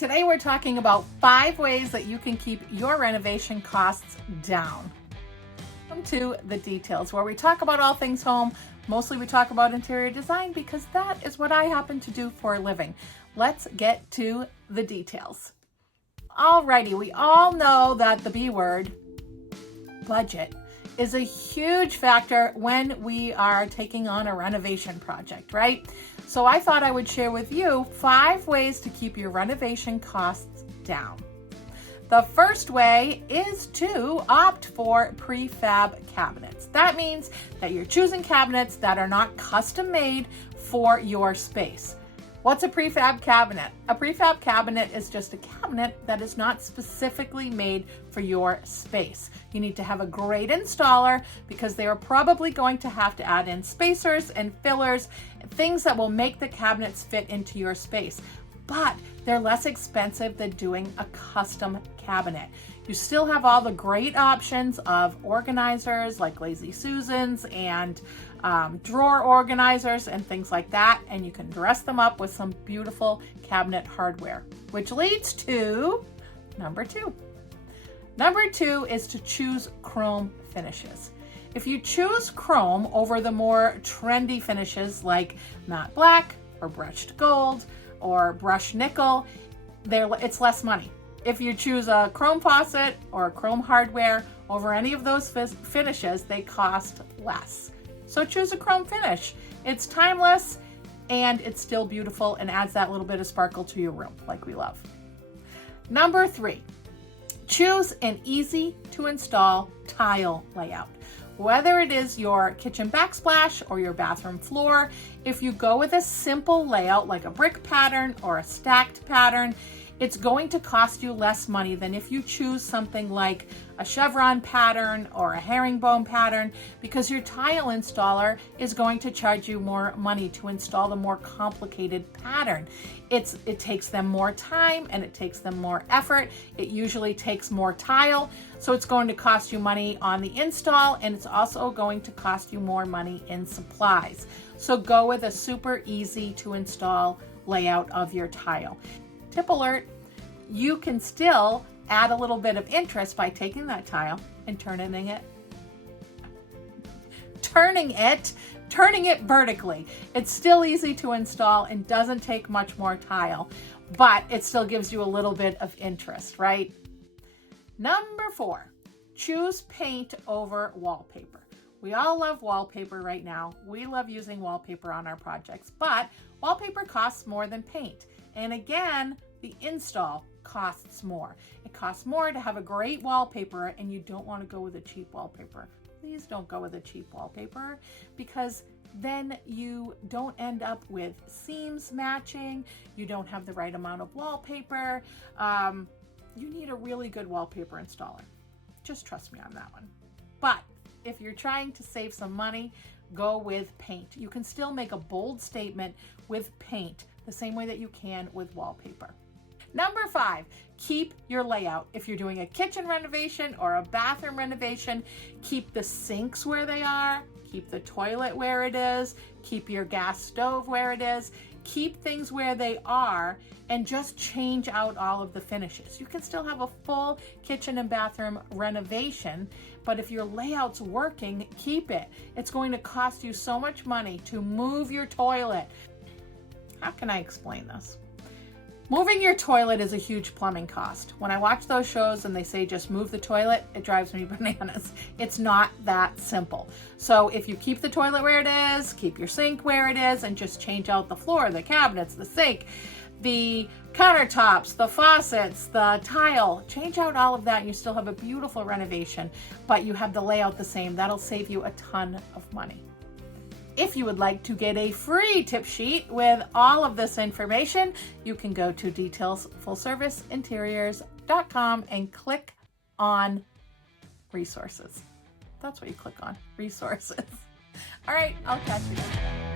Today we're talking about 5 ways that you can keep your renovation costs down. Welcome to The Details, where we talk about all things home. Mostly we talk about interior design because that is what I happen to do for a living. Let's get to the details. Alrighty, we all know that the B word, budget, is a huge factor when we are taking on a renovation project, right? So I thought I would share with you 5 ways to keep your renovation costs down. The first way is to opt for prefab cabinets. That means that you're choosing cabinets that are not custom made for your space. What's a prefab cabinet? A prefab cabinet is just a cabinet that is not specifically made for your space. You need to have a great installer because they are probably going to have to add in spacers and fillers, things that will make the cabinets fit into your space. But they're less expensive than doing a custom cabinet. You still have all the great options of organizers like Lazy Susans and drawer organizers and things like that, and you can dress them up with some beautiful cabinet hardware, which leads to number 2. Number 2 is to choose chrome finishes. If you choose chrome over the more trendy finishes like matte black or brushed gold or brushed nickel, it's less money. If you choose a chrome faucet or a chrome hardware over any of those finishes, they cost less. So choose a chrome finish. It's timeless and it's still beautiful and adds that little bit of sparkle to your room like we love. Number 3, choose an easy to install tile layout. Whether it is your kitchen backsplash or your bathroom floor, if you go with a simple layout like a brick pattern or a stacked pattern, it's going to cost you less money than if you choose something like a chevron pattern or a herringbone pattern, because your tile installer is going to charge you more money to install the more complicated pattern. It takes them more time and it takes them more effort. It usually takes more tile, so it's going to cost you money on the install, and it's also going to cost you more money in supplies. So go with a super easy to install layout of your tile. Tip alert, you can still add a little bit of interest by taking that tile and turning it vertically. It's still easy to install and doesn't take much more tile, but it still gives you a little bit of interest, right? Number 4, choose paint over wallpaper. We all love wallpaper right now. We love using wallpaper on our projects, but wallpaper costs more than paint. And again, the install costs more. It costs more to have a great wallpaper, and you don't want to go with a cheap wallpaper. Please don't go with a cheap wallpaper, because then you don't end up with seams matching. You don't have the right amount of wallpaper. You need a really good wallpaper installer. Just trust me on that one. But if you're trying to save some money, go with paint. You can still make a bold statement with paint the same way that you can with wallpaper. Number 5, keep your layout. If you're doing a kitchen renovation or a bathroom renovation, keep the sinks where they are, keep the toilet where it is, keep your gas stove where it is, keep things where they are, and just change out all of the finishes. You can still have a full kitchen and bathroom renovation, but if your layout's working, keep it. It's going to cost you so much money to move your toilet. How can I explain this? Moving your toilet is a huge plumbing cost. When I watch those shows and they say just move the toilet, it drives me bananas. It's not that simple. So if you keep the toilet where it is, keep your sink where it is, and just change out the floor, the cabinets, the sink, the countertops, the faucets, the tile, change out all of that and you still have a beautiful renovation, but you have the layout the same. That'll save you a ton of money. If you would like to get a free tip sheet with all of this information, you can go to detailsfullserviceinteriors.com and click on resources. That's what you click on, resources. All right, I'll catch you next time.